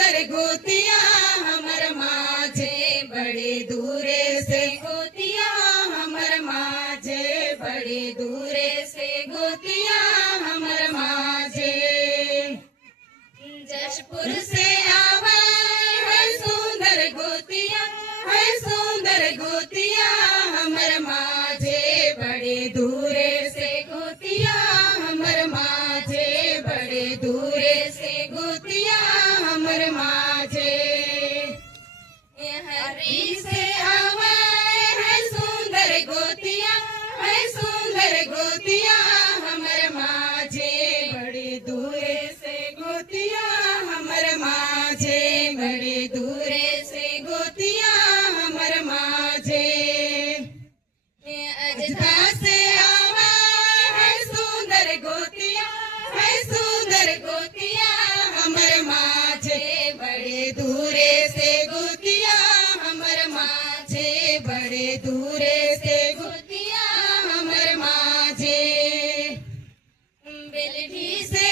सुंदर गोतिया हमर माझे बड़े दूरे से गोतिया हमर माझे बड़े दूरे से गोतिया हमर माझे जशपुर से आवा है सुंदर गोतिया हमर माझे बड़े दूरे से गोतिया हमर माझे बड़े दूरे से गोतिया हमर माझे हरी से आवा है सुंदर गोतिया हमर माझे बड़े दूरे से गोतिया हमर माझे बड़े दूरे से गोतिया हमर माझे अजदा से आवा है सुंदर गोतिया हमर माझे बड़े दूरे से गोतिया हमर माझे बड़े दूरे से गोतिया हमर माझे बेलडी से